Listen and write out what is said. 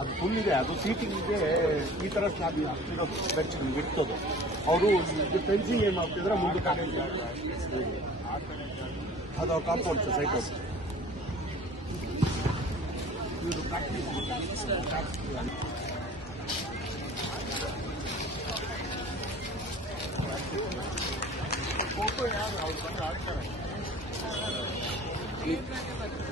ಅದು ಫುಲ್ ಇದೆ ಅದು ಸೀಟಿಂಗ್ ಇದೆ ಈ ತರ ಸ್ಟಾಬಿಲ್ ಅದು ಬೆಚ್ ಗೆ ಬಿಟ್ತೋದು ಅವರು ಟೆನ್ಸಿಂಗ್ ಏನ್ ಮಾಡ್ತಿದ್ರು ಮುಂದೆ ಕಾಟಿ ಆ ಅದು ಕಪೋರ್ಟ್ ಸೈಕಲ್ ಇದು ಗಾಡಿ ಫೋಟೋ ಯಾವುದು ಬಟ್ ಆಲ್ಕರೆ ಟೇಮ್ ರೇಕ್ ಮೇಲೆ